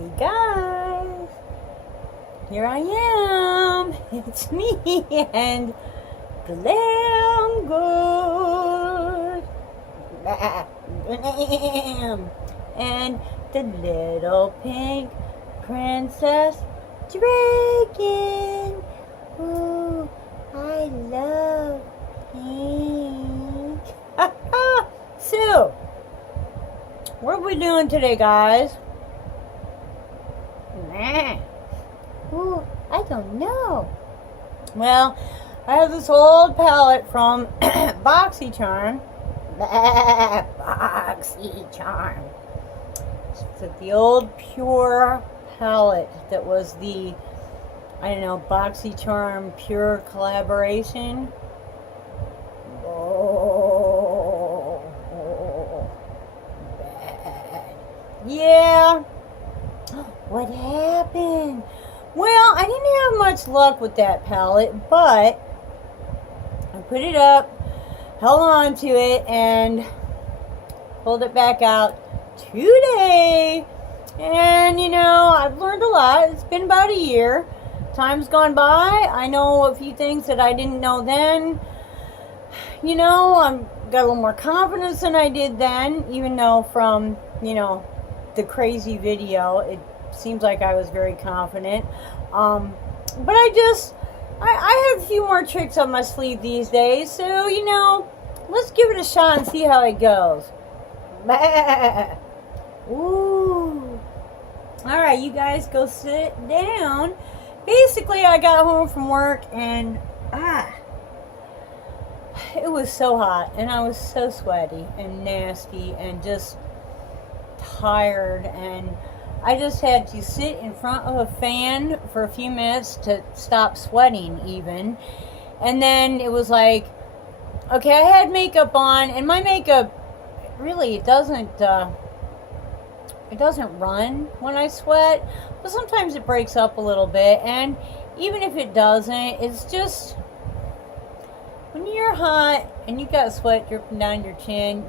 Hey guys, here I am. It's me and Glam Goat. Glam. And the little pink princess dragon. Ooh, I love pink. So, what are we doing today, guys? Ooh, I don't know. Well, I have this old palette from BoxyCharm. BoxyCharm. It's the old PUR palette that was the, I don't know, BoxyCharm PUR collaboration. Bad. Yeah. What happened? Well, I didn't have much luck with that palette, but I put it up, held on to it, and pulled it back out today. And, you know, I've learned a lot. It's been about a year. Time's gone by. I know a few things that I didn't know then. You know, I've got a little more confidence than I did then, even though from, you know, the crazy video, it seems like I was very confident. But I have a few more tricks on my sleeve these days. So, you know, let's give it a shot and see how it goes. Ooh. Alright, you guys go sit down. Basically, I got home from work and, it was so hot. And I was so sweaty and nasty and just tired, and I just had to sit in front of a fan for a few minutes to stop sweating even. And then it was like, okay, I had makeup on, and my makeup really it doesn't run when I sweat, but sometimes it breaks up a little bit. And even if it doesn't, it's just when you're hot and you got sweat dripping down your chin,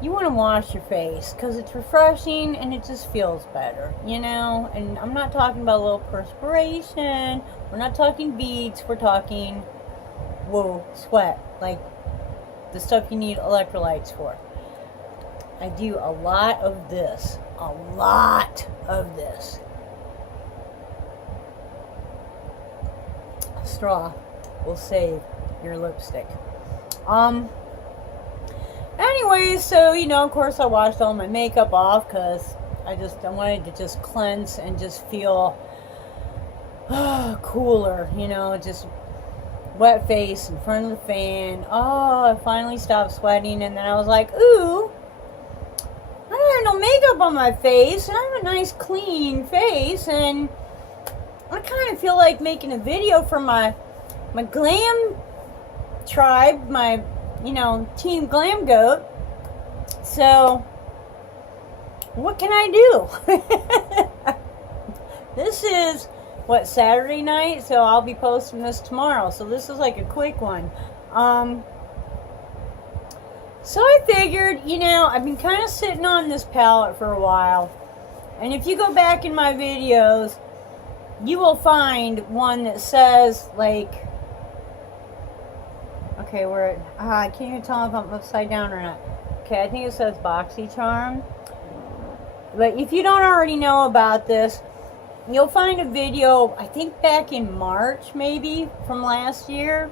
you want to wash your face because it's refreshing and it just feels better, you know? And I'm not talking about a little perspiration. We're not talking beads. We're talking, whoa, sweat. Like the stuff you need electrolytes for. I do a lot of this. A lot of this. Straw will save your lipstick. Anyways, so, you know, of course I washed all my makeup off because I wanted to just cleanse and just feel cooler, you know, just wet face in front of the fan. Oh, I finally stopped sweating, and then I was like, ooh, I don't have no makeup on my face, and I have a nice clean face, and I kind of feel like making a video for my glam tribe, my, you know, Team Glam Goat. So, what can I do? This is, what, Saturday night? So, I'll be posting this tomorrow. So, this is like a quick one. So, I figured, you know, I've been kind of sitting on this palette for a while. And if you go back in my videos, you will find one that says, like, okay, I can't even tell if I'm upside down or not. Okay, I think it says BoxyCharm. But if you don't already know about this, you'll find a video, I think back in March maybe, from last year,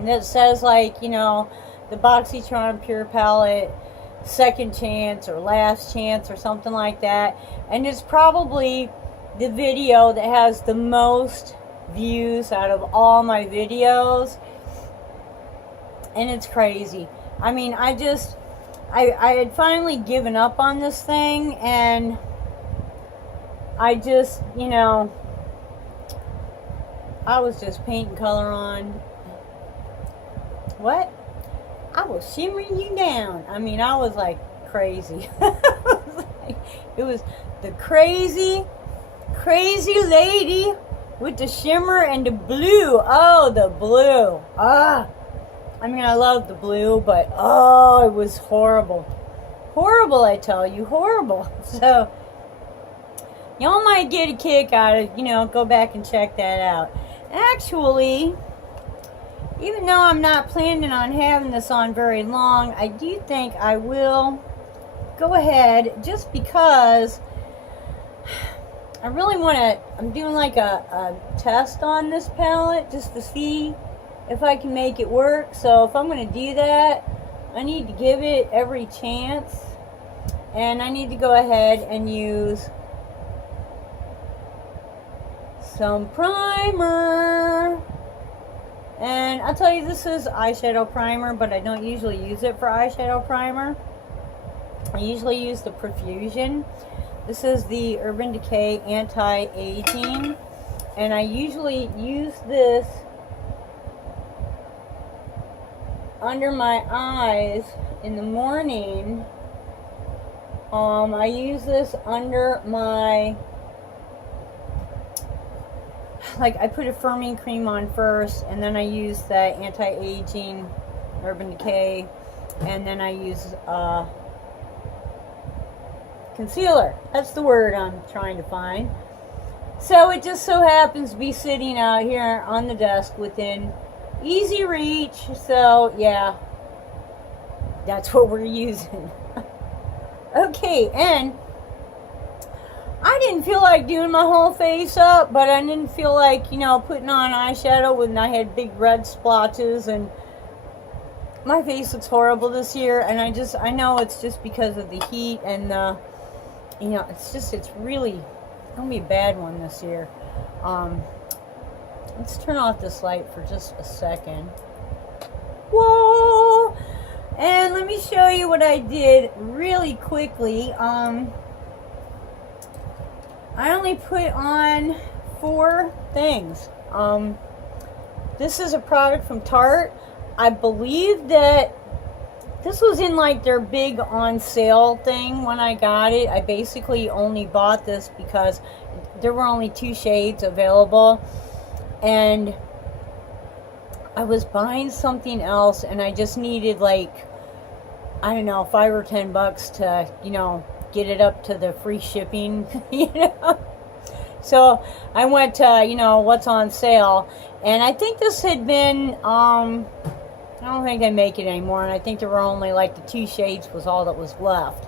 that says, like, you know, the BoxyCharm PUR palette, second chance or last chance or something like that. And it's probably the video that has the most views out of all my videos. And it's crazy. I mean, I had finally given up on this thing, and I just, you know, I was just painting color on. What? I was shimmering you down. I mean, I was like crazy. It was the crazy lady with the shimmer and the blue. Oh, the blue. I mean, I love the blue, but oh, it was horrible. Horrible, I tell you, horrible. So, Y'all might get a kick out of, go back and check that out. Actually, even though I'm not planning on having this on very long, I do think I will go ahead, just because I really want to, I'm doing like a test on this palette just to see if I can make it work. So if I'm going to do that, I need to give it every chance, and I need to go ahead and use some primer. And I'll tell you, this is eyeshadow primer, but I don't usually use it for eyeshadow primer. I usually use the Profusion. This is the Urban Decay Anti-Aging, and I usually use this under my eyes in the morning. I use this under my, like, I put a firming cream on first, and then I use the anti-aging Urban Decay, and then I use concealer. That's the word I'm trying to find. So it just so happens to be sitting out here on the desk within easy reach. So yeah, that's what we're using. Okay, and I didn't feel like doing my whole face up, but I didn't feel like, putting on eyeshadow when I had big red splotches, and my face looks horrible this year, and I know it's just because of the heat and the, it's really gonna be a bad one this year. Let's turn off this light for just a second. Whoa! And let me show you what I did really quickly. I only put on 4 things. This is a product from Tarte. I believe that this was in like their big on sale thing when I got it. I basically only bought this because there were only 2 shades available, and I was buying something else, and I just needed, like, I don't know, $5 or $10 to, get it up to the free shipping, So I went to, what's on sale, and I think this had been, I don't think they make it anymore, and I think there were only like the 2 shades was all that was left.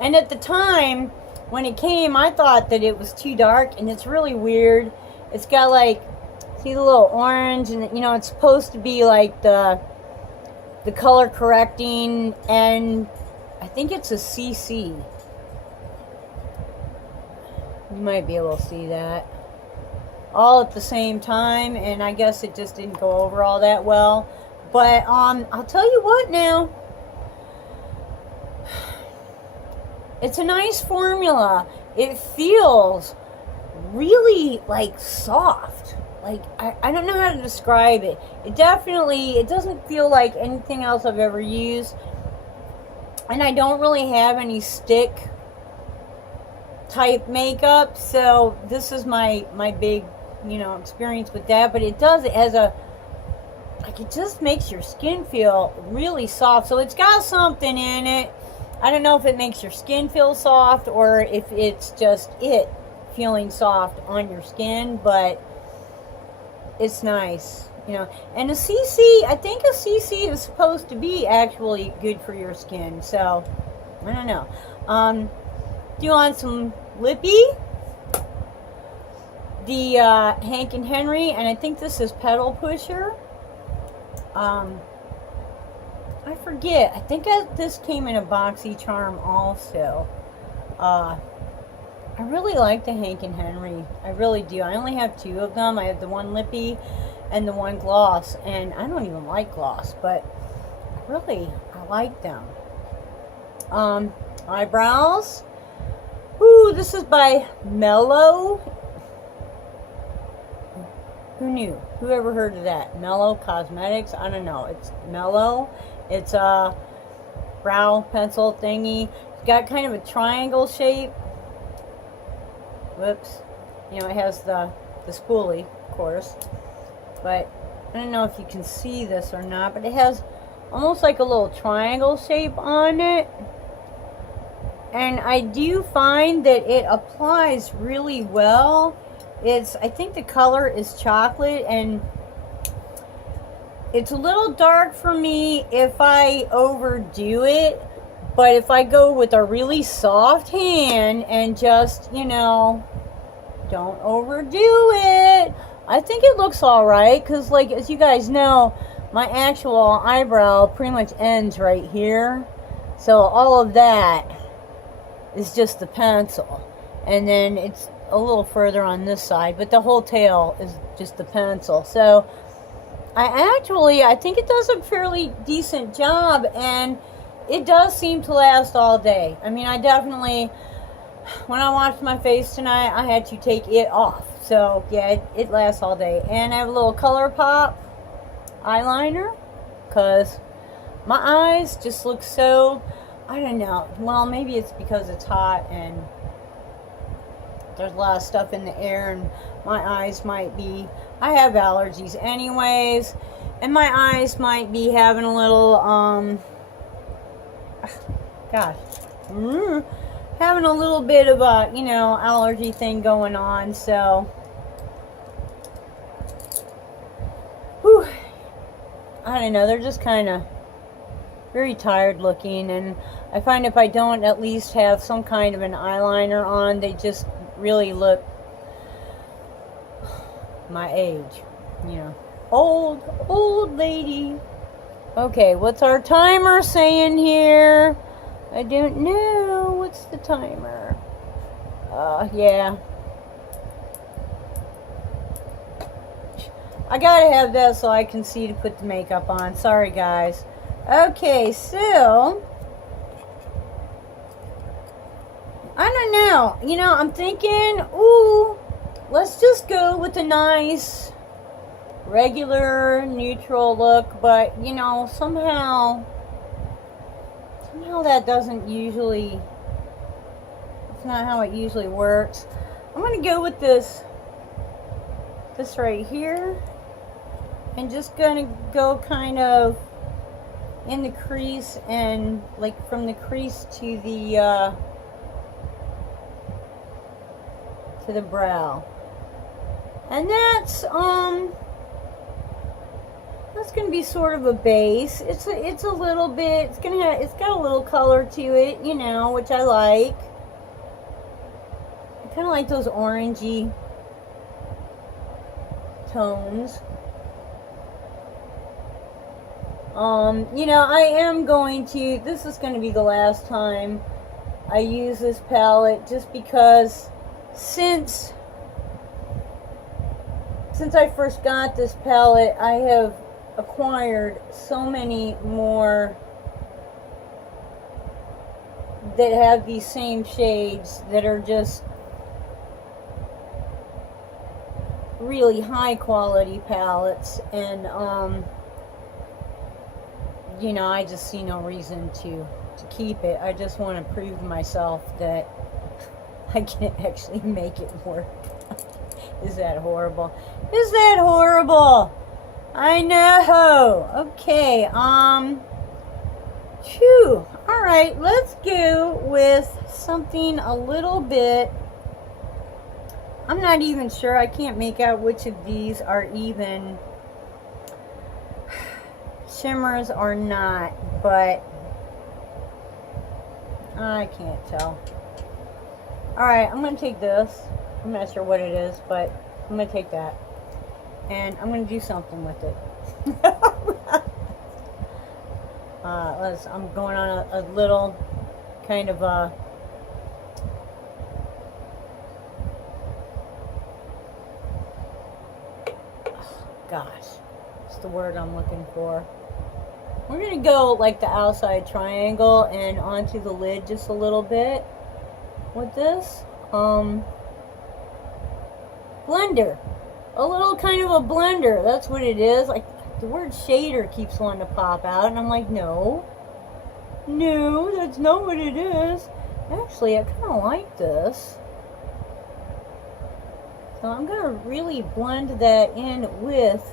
And at the time when it came, I thought that it was too dark, and it's really weird. It's got, like, see the little orange, and it's supposed to be like the color correcting, and I think it's a CC. You might be able to see that all at the same time, and I guess it just didn't go over all that well. But I'll tell you what now, it's a nice formula. It feels really, like, soft. Like, I don't know how to describe it. It doesn't feel like anything else I've ever used. And I don't really have any stick type makeup, so this is my big, experience with that. But it has a, like, it just makes your skin feel really soft. So it's got something in it. I don't know if it makes your skin feel soft or if it's just it feeling soft on your skin, but it's nice, And a CC, I think a CC is supposed to be actually good for your skin, so I don't know. Do you want some lippy? The Hank and Henry, and I think this is Petal Pusher. I forget. I think this came in a BoxyCharm also. I really like the Hank and Henry. I really do. I only have 2 of them. I have the one lippy and the one gloss, and I don't even like gloss, but really, I like them. Eyebrows. Ooh, this is by Mellow. Who knew? Who ever heard of that? Mellow Cosmetics? I don't know. It's Mellow. It's a brow pencil thingy. It's got kind of a triangle shape. Whoops. It has the spoolie, of course. But I don't know if you can see this or not, but it has almost like a little triangle shape on it. And I do find that it applies really well. I think the color is chocolate, and it's a little dark for me if I overdo it. But if I go with a really soft hand and just, you know, don't overdo it, I think it looks alright. Because, like, as you guys know, my actual eyebrow pretty much ends right here. So all of that is just the pencil, and then it's a little further on this side, but the whole tail is just the pencil. So I think it does a fairly decent job, and it does seem to last all day. I mean, I definitely, when I washed my face tonight, I had to take it off. So yeah, it lasts all day. And I have a little ColourPop eyeliner because my eyes just look so, I don't know. Well, maybe it's because it's hot and there's a lot of stuff in the air, and my eyes might be, I have allergies anyways, and my eyes might be having a little, having a little bit of a, you know, allergy thing going on, so, whew, I don't know, they're just kind of very tired looking, and I find if I don't at least have some kind of an eyeliner on, they just really look my age, you know, old lady. Okay, what's our timer saying here? I don't know. What's the timer? Yeah. I gotta have that so I can see to put the makeup on. Sorry, guys. Okay, so I don't know. You know, I'm thinking, ooh, let's just go with a nice regular neutral look, but you know, somehow that doesn't usually, it's not how it usually works. I'm gonna go with this right here, and just gonna go kind of in the crease, and like from the crease to the brow, and that's gonna be sort of a base. It's a little bit, it's got a little color to it, you know, which I like. I kind of like those orangey tones. You know, I am going to, this is going to be the last time I use this palette, just because since I first got this palette, I have acquired so many more that have these same shades that are just really high quality palettes, and you know, I just see no reason to keep it. I just want to prove to myself that I can actually make it work. Is that horrible? Is that horrible? I know. Okay, phew. Alright, let's go with something a little bit, I'm not even sure, I can't make out which of these are even shimmers or not, but I can't tell. Alright, I'm going to take this. I'm not sure what it is, but I'm going to take that. And I'm going to do something with it. I'm going on a little kind of a... gosh, what's the word I'm looking for? We're going to go like the outside triangle and onto the lid just a little bit with this. Blender. A little kind of a blender. That's what it is. Like, the word shader keeps wanting to pop out, and I'm like, no. No, that's not what it is. Actually, I kind of like this. So I'm going to really blend that in with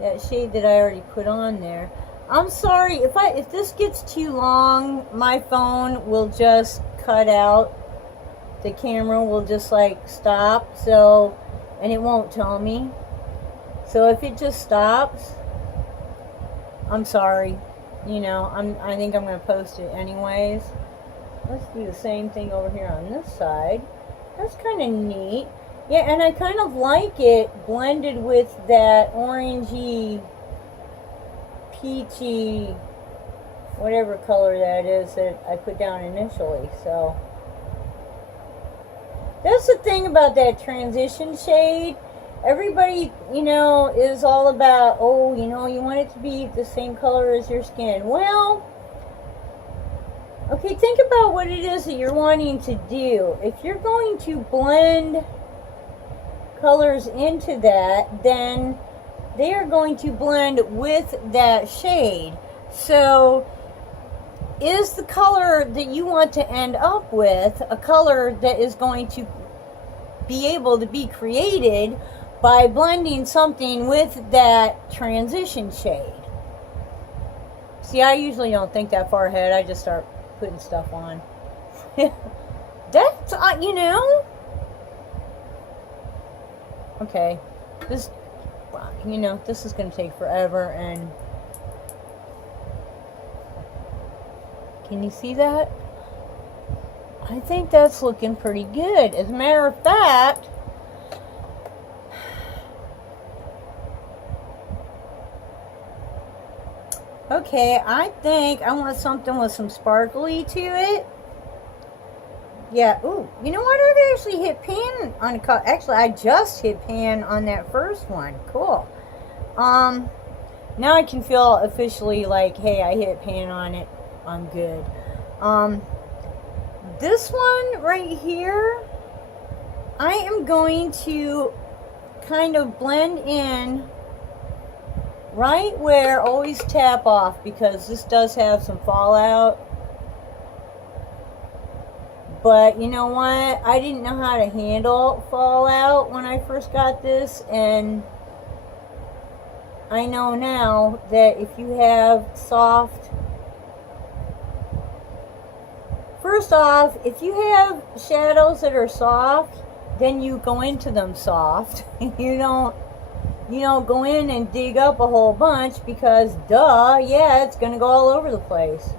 that shade that I already put on there. I'm sorry if this gets too long, my phone will just cut out. The camera will just like stop, so, and it won't tell me. So if it just stops, I'm sorry. You know, I think I'm going to post it anyways. Let's do the same thing over here on this side. That's kind of neat. Yeah, and I kind of like it blended with that orangey, peachy, whatever color that is that I put down initially. So that's the thing about that transition shade. Everybody, you know, is all about, oh, you know, you want it to be the same color as your skin. Well, okay, think about what it is that you're wanting to do. If you're going to blend colors into that, then they are going to blend with that shade. So, is the color that you want to end up with a color that is going to be able to be created by blending something with that transition shade? See, I usually don't think that far ahead. I just start putting stuff on. That's, you know. Okay. This, you know, this is going to take forever, and can you see that? I think that's looking pretty good. As a matter of fact, okay, I think I want something with some sparkly to it. Yeah, ooh, you know what? I've actually hit pan on a color. Actually, I just hit pan on that first one. Cool. Now I can feel officially like, hey, I hit pan on it. I'm good. This one right here, I am going to kind of blend in right where, always tap off because this does have some fallout. But you know what? I didn't know how to handle fallout when I first got this, and I know now that if you have soft, first off, if you have shadows that are soft, then you go into them soft. You don't go in and dig up a whole bunch because, duh, yeah, it's going to go all over the place.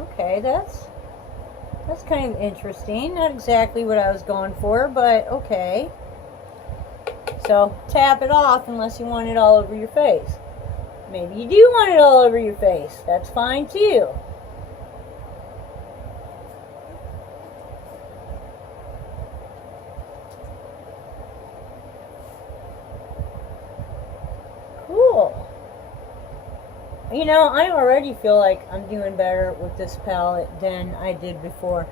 Okay, that's kind of interesting. Not exactly what I was going for, but okay. So, tap it off unless you want it all over your face. Maybe you do want it all over your face. That's fine, too. Cool. You know, I already feel like I'm doing better with this palette than I did before.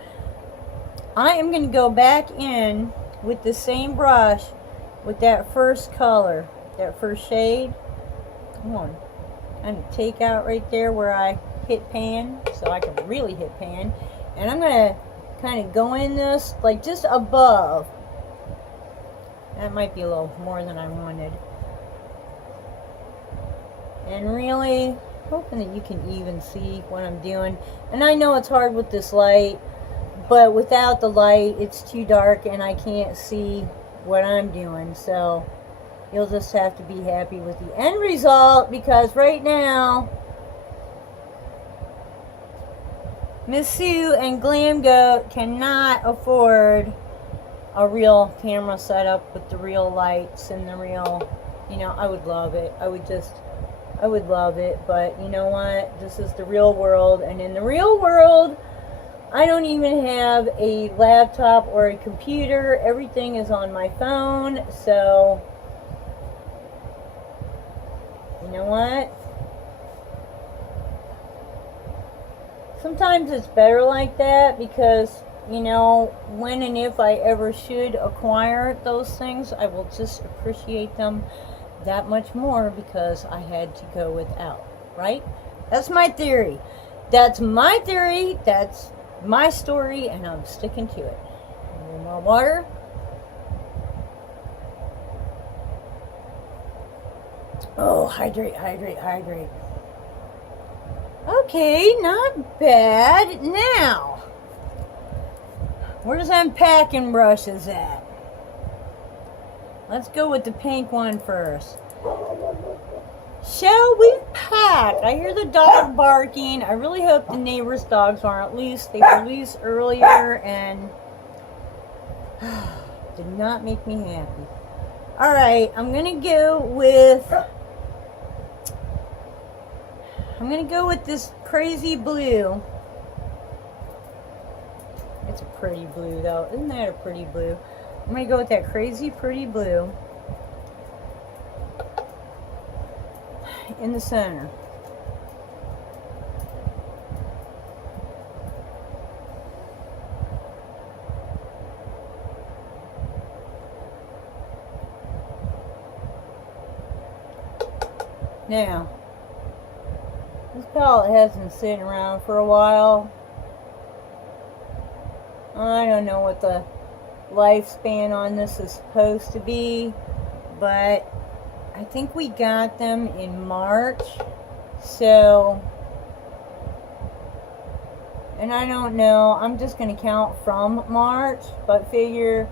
I am going to go back in with the same brush with that first color, that first shade. Come on. Kind of take out right there where I hit pan, so I can really hit pan. And I'm going to kind of go in this, like just above. That might be a little more than I wanted. And really hoping that you can even see what I'm doing. And I know it's hard with this light, but without the light it's too dark and I can't see what I'm doing. So you'll just have to be happy with the end result, because right now Miss Sue and Glam Goat cannot afford a real camera setup with the real lights and the real, you know, I would love it. I would love it, but you know what? This is the real world, and in the real world, I don't even have a laptop or a computer. Everything is on my phone, so you know what? Sometimes it's better like that because, you know, when and if I ever should acquire those things, I will just appreciate them that much more because I had to go without, right? That's my theory. That's my theory. That's my story, and I'm sticking to it. A little more water. Oh, hydrate, hydrate, hydrate. Okay, not bad. Now, where's them packing brushes at? Let's go with the pink one first. Shall we pack? I hear the dog barking. I really hope the neighbor's dogs aren't loose. They were loose earlier and did not make me happy. Alright, I'm going to go with this crazy blue. It's a pretty blue though. Isn't that a pretty blue? I'm going to go with that crazy pretty blue in the center. Now, this palette has been sitting around for a while. I don't know what the lifespan on this is supposed to be, but I think we got them in March, so, and I don't know, I'm just going to count from March, but figure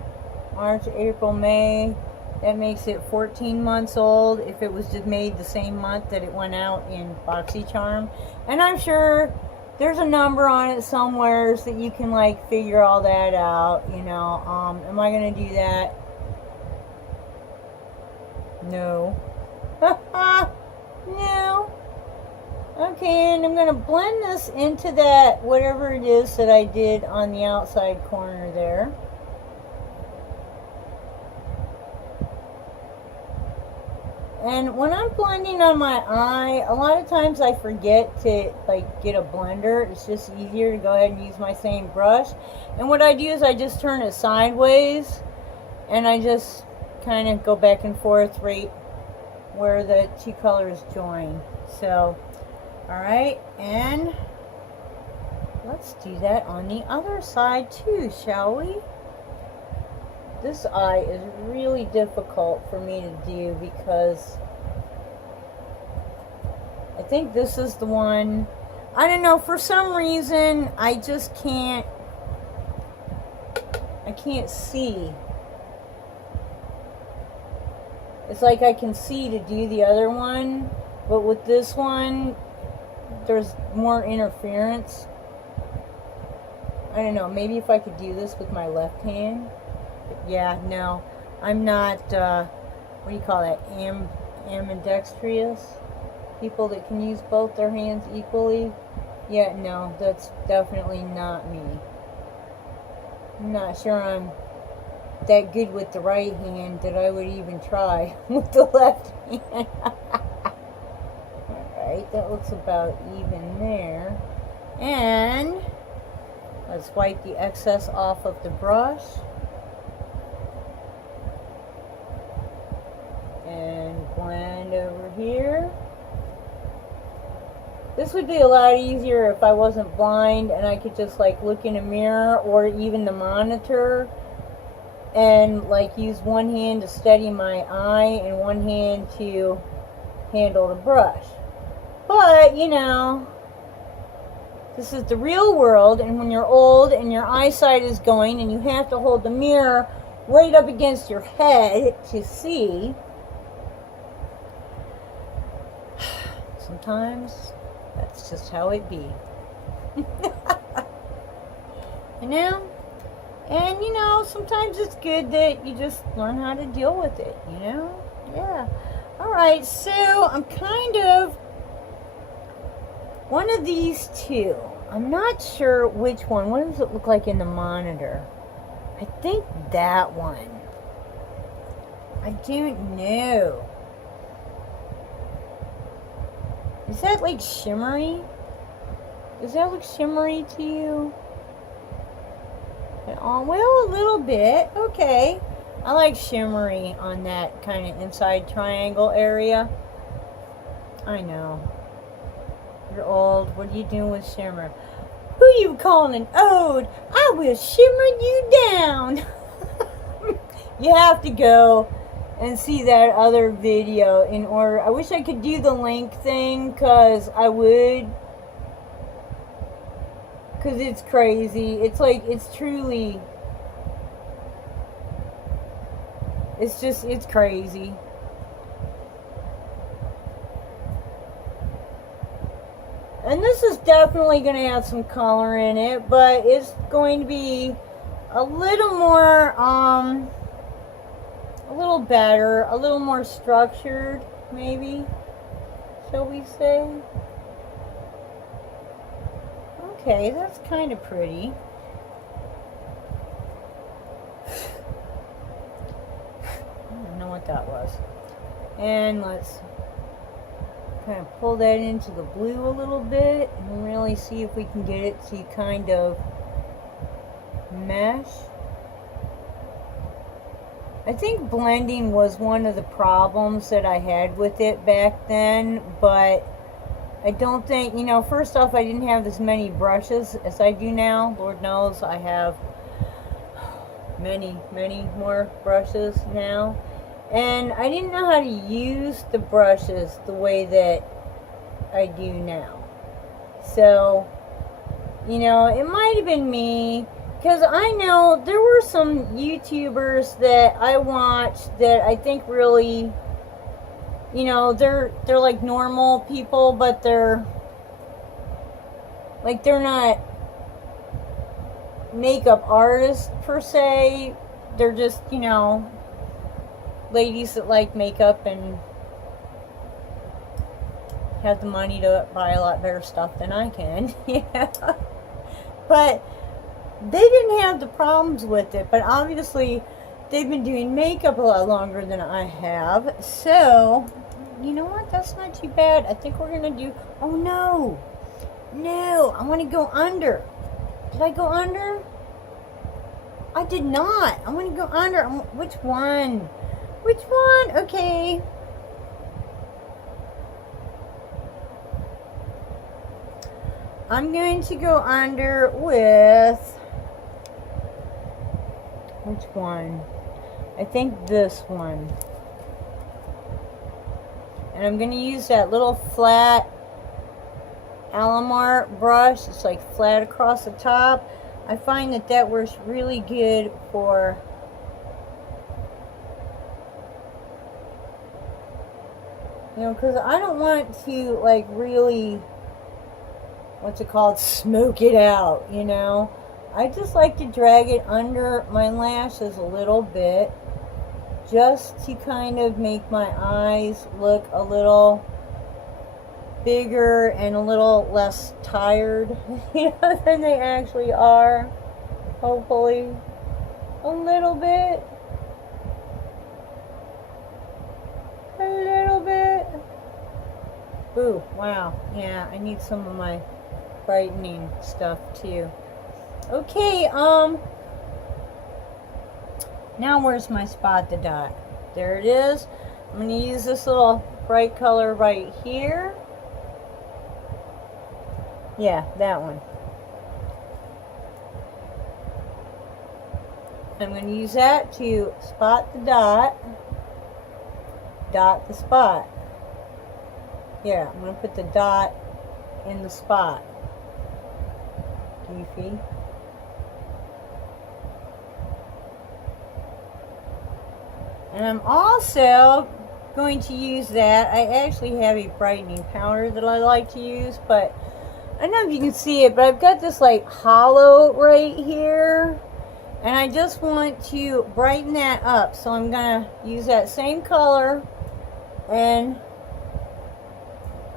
March, April, May, that makes it 14 months old if it was just made the same month that it went out in BoxyCharm. And I'm sure there's a number on it somewhere so that you can like figure all that out, you know. Am I going to do that? No. No. Okay, and I'm going to blend this into that, whatever it is that I did on the outside corner there. And when I'm blending on my eye, a lot of times I forget to like get a blender. It's just easier to go ahead and use my same brush. And what I do is I just turn it sideways and I just kind of go back and forth right where the two colors join. So, alright, and let's do that on the other side too, shall we? This eye is really difficult for me to do because I think this is the one, I don't know, for some reason I just can't see. It's like I can see to do the other one, but with this one there's more interference. I don't know, maybe if I could do this with my left hand. Yeah, no, I'm not, what do you call that, ambidextrous? People that can use both their hands equally? Yeah, no, that's definitely not me. I'm not sure I'm that good with the right hand that I would even try with the left hand. Alright, that looks about even there. And let's wipe the excess off of the brush. And blend over here. This would be a lot easier if I wasn't blind and I could just like look in a mirror or even the monitor and like use one hand to steady my eye and one hand to handle the brush. But, you know, this is the real world, and when you're old and your eyesight is going and you have to hold the mirror right up against your head to see, sometimes that's just how it be. You know? And you know, sometimes it's good that you just learn how to deal with it, you know? Yeah. Alright, so I'm kind of one of these two. I'm not sure which one. What does it look like in the monitor? I think that one. I don't know. Is that like shimmery? Does that look shimmery to you? Well, a little bit. Okay. I like shimmery on that kind of inside triangle area. I know. You're old. What are you doing with shimmer? Who you calling old? I will shimmer you down. You have to go and see that other video in order. I wish I could do the link thing, because I would, because it's crazy. It's like, it's truly, it's crazy. And this is definitely going to have some color in it, but it's going to be a little more, a little better, a little more structured, maybe, shall we say. Okay, that's kind of pretty. I don't know what that was. And let's kind of pull that into the blue a little bit and really see if we can get it to kind of mesh. I think blending was one of the problems that I had with it back then, but I don't think, you know, first off, I didn't have as many brushes as I do now. Lord knows I have many more brushes now. And I didn't know how to use the brushes the way that I do now. So, you know, it might have been me, because I know there were some YouTubers that I watched that I think really, you know, they're like normal people, but they're not makeup artists per se. They're just, you know, ladies that like makeup and have the money to buy a lot better stuff than I can. Yeah. But they didn't have the problems with it. But obviously, they've been doing makeup a lot longer than I have. So, you know what? That's not too bad. I think we're going to do... Oh, no. No. I want to go under. Did I go under? I did not. I want to go under. Which one? Which one? Okay. I'm going to go under with... Which one? I think this one. And I'm going to use that little flat Alamar brush. It's like flat across the top. I find that that works really good for... You know, because I don't want to, like, really, what's it called, smoke it out, you know. I just like to drag it under my lashes a little bit, just to kind of make my eyes look a little bigger and a little less tired, you know, than they actually are, hopefully. A little bit. A little bit. Ooh, wow. Yeah, I need some of my brightening stuff too. Okay, now where's my spot the dot? There it is. I'm going to use this little bright color right here. Yeah, that one. I'm going to use that to spot the dot. Dot the spot. Yeah, I'm going to put the dot in the spot. Goofy. And I'm also going to use that. I actually have a brightening powder that I like to use, but I don't know if you can see it, but I've got this like hollow right here. And I just want to brighten that up. So I'm going to use that same color. And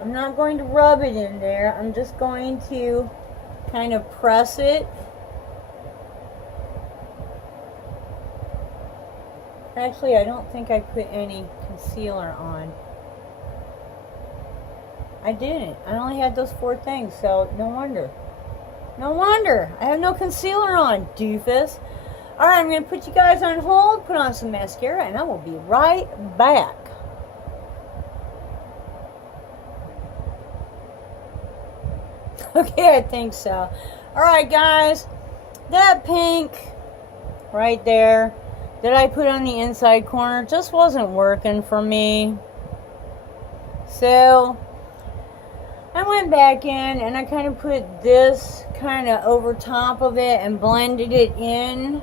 I'm not going to rub it in there. I'm just going to kind of press it. Actually, I don't think I put any concealer on. I didn't. I only had those 4 things, so no wonder. No wonder. I have no concealer on, doofus. Alright, I'm going to put you guys on hold, put on some mascara, and I will be right back. Okay, I think so. Alright, guys. That pink right there that I put on the inside corner just wasn't working for me. So, I went back in and I kind of put this kind of over top of it and blended it in.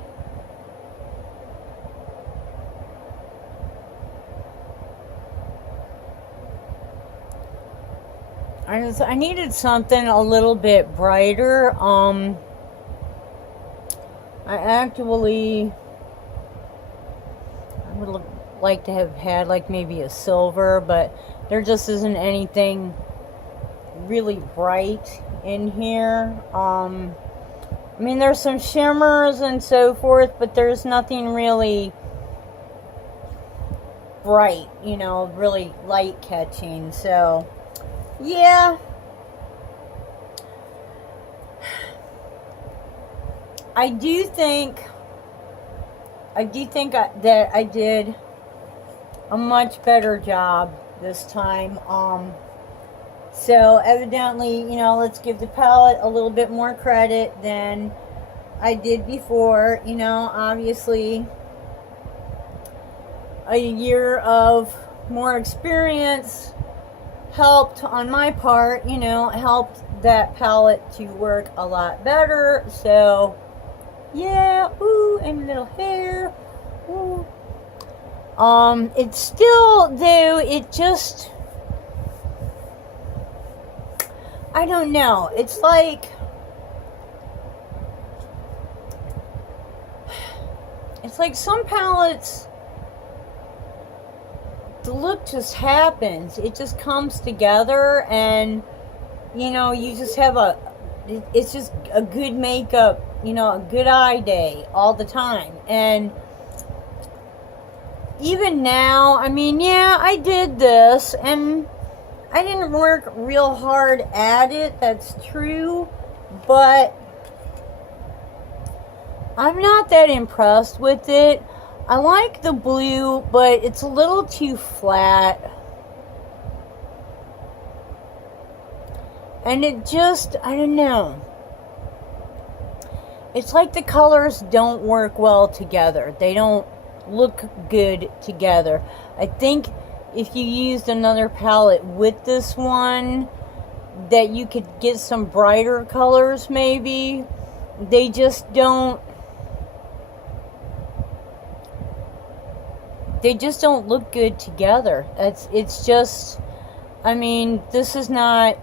I needed something a little bit brighter. I would like to have had like maybe a silver, but there just isn't anything really bright in here. I mean, there's some shimmers and so forth, but there's nothing really bright, you know, really light catching. So yeah, I do think that I did a much better job this time. So evidently, you know, let's give the palette a little bit more credit than I did before. You know, obviously a year of more experience helped on my part, you know, helped that palette to work a lot better. So yeah, ooh, and little hair, ooh. It's still, though, it just, I don't know, it's like, some palettes, the look just happens. It just comes together, and, you know, you just have it's just a good makeup, you know, a good eye day all the time. And even now, I mean, yeah, I did this, and I didn't work real hard at it, that's true, but I'm not that impressed with it. I like the blue, but it's a little too flat. And it just, I don't know. It's like the colors don't work well together. They don't look good together. I think if you used another palette with this one, that you could get some brighter colors maybe. They just don't look good together. It's just, I mean, this is not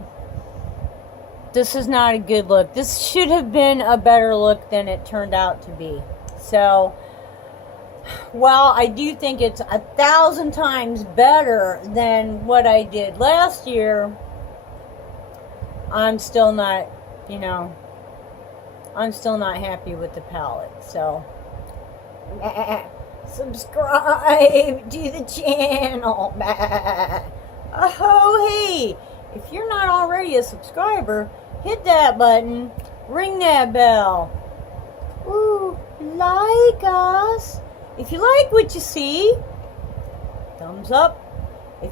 a good look. This should have been a better look than it turned out to be. So, while I do think it's 1,000 times better than what I did last year, I'm still not, you know, I'm still not happy with the palette. So, subscribe to the channel. Oh, hey, if you're not already a subscriber, hit that button, ring that bell. Ooh, like us. If you like what you see, thumbs up,